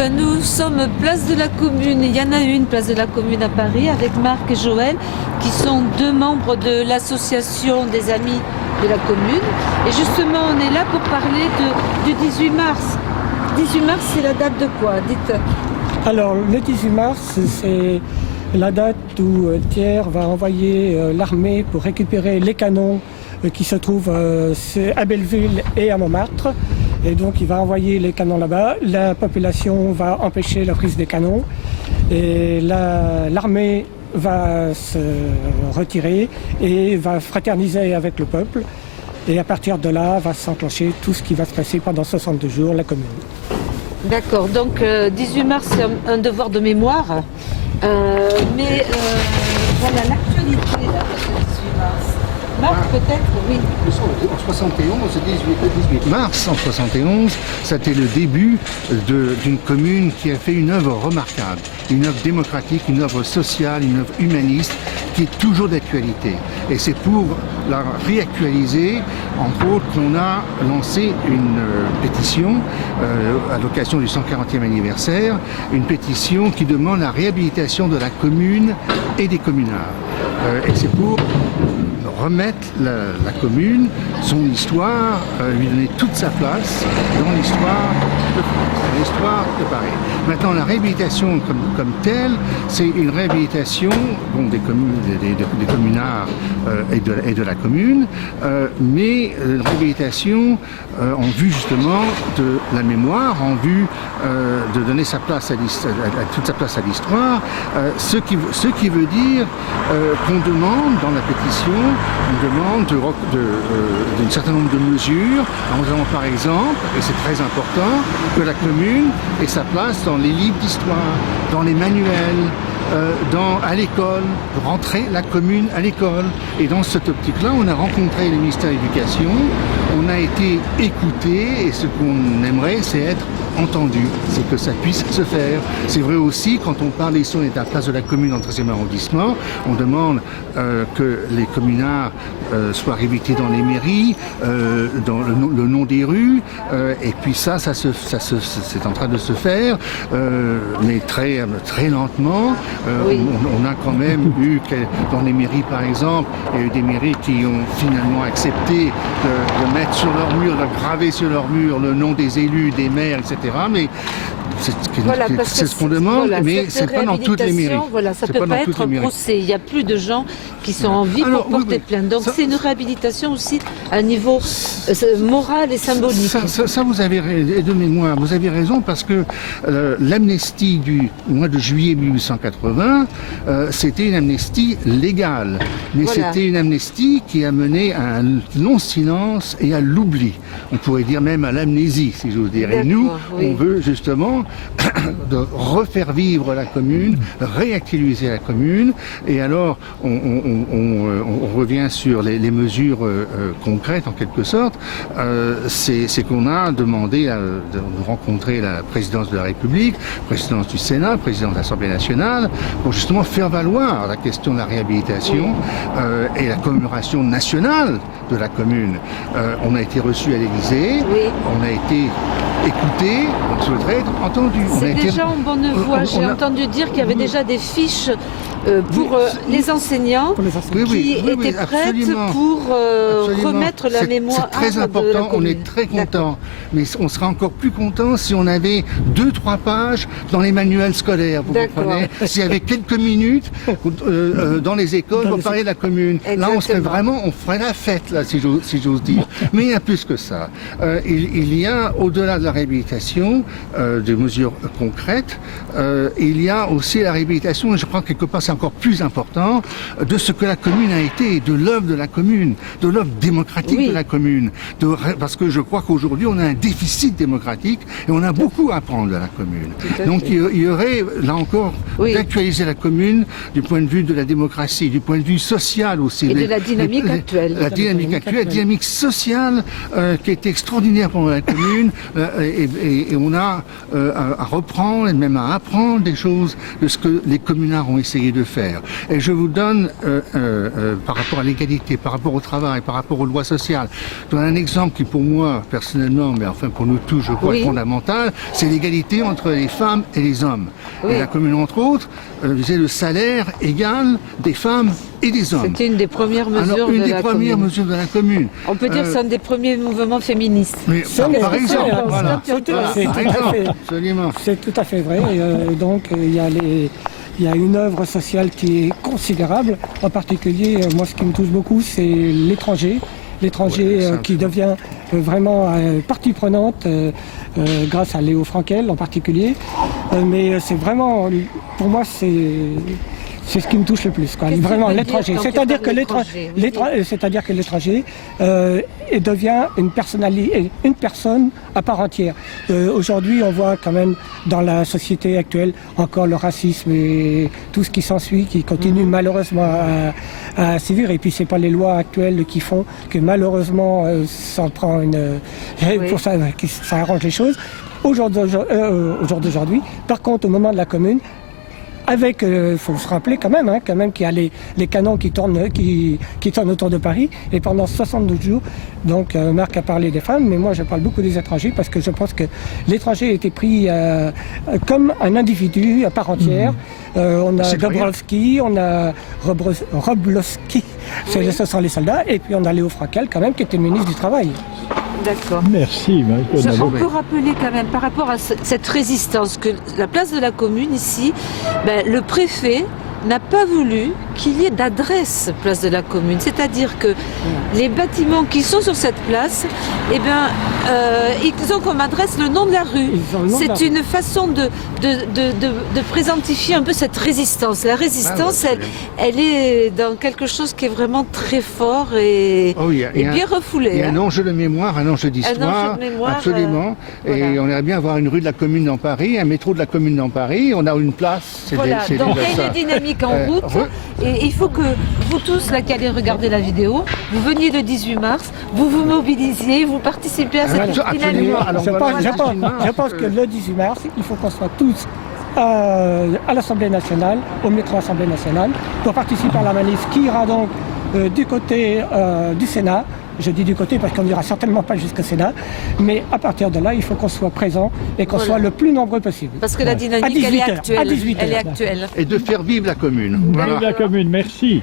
Ben, nous sommes place de la Commune. Il y en a une, place de la Commune à Paris, avec Marc et Joël, qui sont deux membres de l'association des Amis de la Commune. Et justement, on est là pour parler du 18 mars. 18 mars, c'est la date de quoi? Dites. Alors, le 18 mars, c'est la date où Thiers va envoyer l'armée pour récupérer les canons qui se trouvent à Belleville et à Montmartre. Et donc il va envoyer les canons là-bas. La population va empêcher la prise des canons. Et l'armée va se retirer et va fraterniser avec le peuple. Et à partir de là, va s'enclencher tout ce qui va se passer pendant 62 jours, la Commune. D'accord, donc 18 mars, c'est un devoir de mémoire. Mais voilà l'actualité là, de 18 mars. Marc, peut-être, oui. En 71, le 18 mars en 71, c'était le début d'une commune qui a fait une œuvre remarquable, une œuvre démocratique, une œuvre sociale, une œuvre humaniste qui est toujours d'actualité. Et c'est pour la réactualiser, entre autres, qu'on a lancé une pétition à l'occasion du 140e anniversaire, une pétition qui demande la réhabilitation de la commune et des communards. Et c'est pour remettre la commune, son histoire, lui donner toute sa place dans l'histoire de Paris. Maintenant, la réhabilitation comme telle, c'est une réhabilitation des communards et de la commune, mais une réhabilitation en vue justement de la mémoire, en vue de donner sa place toute sa place à l'histoire, ce qui veut dire qu'on demande dans la pétition, on demande d'un certain nombre de mesures, en disant par exemple, et c'est très important, que la commune ait sa place dans les livres d'histoire, dans les manuels, à l'école, rentrer la commune à l'école. Et dans cette optique-là, on a rencontré le ministère de l'Éducation, on a été écouté, et ce qu'on aimerait, c'est être entendu, c'est que ça puisse se faire. C'est vrai aussi, quand on parle ici, on est à la place de la commune dans le 13e arrondissement, on demande que les communards soient réhabilités dans les mairies, dans le nom des rues, et puis ça c'est en train de se faire, mais très lentement. Oui. On a quand même eu, dans les mairies par exemple, il y a eu des mairies qui ont finalement accepté de mettre sur leur mur, de graver sur leur mur le nom des élus, des maires, etc. Mais c'est ce qu'on demande, voilà, mais c'est pas dans toutes les mairies. Voilà, ça ne peut pas être un procès. Il n'y a plus de gens qui sont en vie pour porter plainte. Donc c'est une réhabilitation aussi à un niveau moral et symbolique. Ça vous avez de mémoire, vous avez raison, parce que l'amnistie du mois de juillet 1880, c'était une amnistie légale, mais c'était une amnistie qui a mené à un long silence et à l'oubli. On pourrait dire même à l'amnésie, si j'ose dire. Et nous, on veut justement de refaire vivre la commune, réactualiser la commune, et alors on revient sur les mesures concrètes en quelque sorte. C'est qu'on a demandé de rencontrer la présidence de la République, présidence du Sénat, présidence de l'Assemblée nationale, pour justement faire valoir la question de la réhabilitation et la commémoration nationale de la commune. On a été reçus à l'Élysée, on a été écoutés, on souhaiterait être entendus. C'est déjà en bonne voie. J'ai entendu dire qu'il y avait déjà des fiches pour les enseignants qui étaient prêtes pour remettre la mémoire. C'est très important, on est très content, mais on serait encore plus content si on avait 2-3 pages dans les manuels scolaires, vous comprenez, s'il y avait quelques minutes dans les écoles pour parler de la commune. Là, on ferait la fête, là, si j'ose dire. Mais il y a plus que ça. Il y a, au-delà de la réhabilitation, des mesures concrètes, il y a aussi la réhabilitation, et je crois que quelque part c'est encore plus important, de ce que la commune a été, de l'œuvre de la commune, de l'œuvre démocratique de la commune. Parce que je crois qu'aujourd'hui on a un déficit démocratique et on a beaucoup à apprendre de la commune. Donc il y aurait, là encore, d'actualiser la commune du point de vue de la démocratie, du point de vue social aussi. Et de la dynamique actuelle. La dynamique actuelle, la dynamique sociale qui est extraordinaire pour la commune, et on a à reprendre et même à apprendre des choses de ce que les communards ont essayé de faire. Et je vous donne, par rapport à l'égalité, par rapport au travail, par rapport aux lois sociales, je donne un exemple qui pour moi, personnellement, mais enfin pour nous tous, je crois, est fondamental, c'est l'égalité entre les femmes et les hommes. Oui. Et la commune, entre autres, disait le salaire égal des femmes et des hommes. C'était une des premières mesures Alors, une de des la premières commune. mesures de la commune. On peut dire que c'est un des premiers mouvements féministes. Mais, par exemple, voilà. C'est tout Par à exemple, fait- absolument. c'est tout à fait vrai. Donc il y a une œuvre sociale qui est considérable. En particulier, moi ce qui me touche beaucoup, c'est l'étranger. L'étranger Ouais, ça, qui devient vraiment partie prenante grâce à Léo Frankel en particulier. Mais c'est vraiment, pour moi, c'est ce qui me touche le plus, quoi. Qu'est-ce que Vraiment tu veux l'étranger. dire quand tu C'est-à-dire parles que d'étranger, c'est-à-dire que l'étranger devient une personnalité, une personne à part entière. Aujourd'hui, on voit quand même dans la société actuelle encore le racisme et tout ce qui s'ensuit, qui continue malheureusement à sévir. Et puis c'est pas les lois actuelles qui font que malheureusement ça en prend une pour ça, ça arrange les choses. Au jour d'aujourd'hui, par contre, au moment de la commune, avec, faut se rappeler quand même qu'il y a les canons qui tournent autour de Paris, et pendant 72 jours, donc Marc a parlé des femmes, mais moi je parle beaucoup des étrangers, parce que je pense que l'étranger a été pris comme un individu à part entière. On a Dobrowski, on a Roblowski, ce sont les soldats, et puis on a Léo Frankel quand même, qui était le ministre du Travail. D'accord. Merci, Michael. On peut rappeler quand même par rapport à cette résistance que la place de la commune ici, le préfet n'a pas voulu qu'il y ait d'adresse place de la commune. C'est-à-dire que les bâtiments qui sont sur cette place, ils ont comme adresse le nom de la rue. C'est une façon de présentifier un peu cette résistance. La résistance, elle est dans quelque chose qui est vraiment très fort et bien refoulé. Il y a un enjeu de mémoire, un enjeu d'histoire, absolument. Et on aimerait bien avoir une rue de la commune dans Paris, un métro de la commune dans Paris. On a une place. Voilà, donc il y a une dynamique en route. Et il faut que vous tous là qui allez regarder la vidéo, vous veniez le 18 mars, vous vous mobilisiez, vous participez à cette dynamique. Alors, je pense que le 18 mars, il faut qu'on soit tous à l'Assemblée nationale, au métro Assemblée nationale, pour participer à la manif qui ira donc du côté du Sénat. Je dis du côté parce qu'on n'ira certainement pas jusqu'au Sénat, mais à partir de là, il faut qu'on soit présent et qu'on soit le plus nombreux possible. Parce que la dynamique, elle est actuelle. À 18 elle est heures. actuelle. Et de faire vivre la commune. Vive la commune, merci.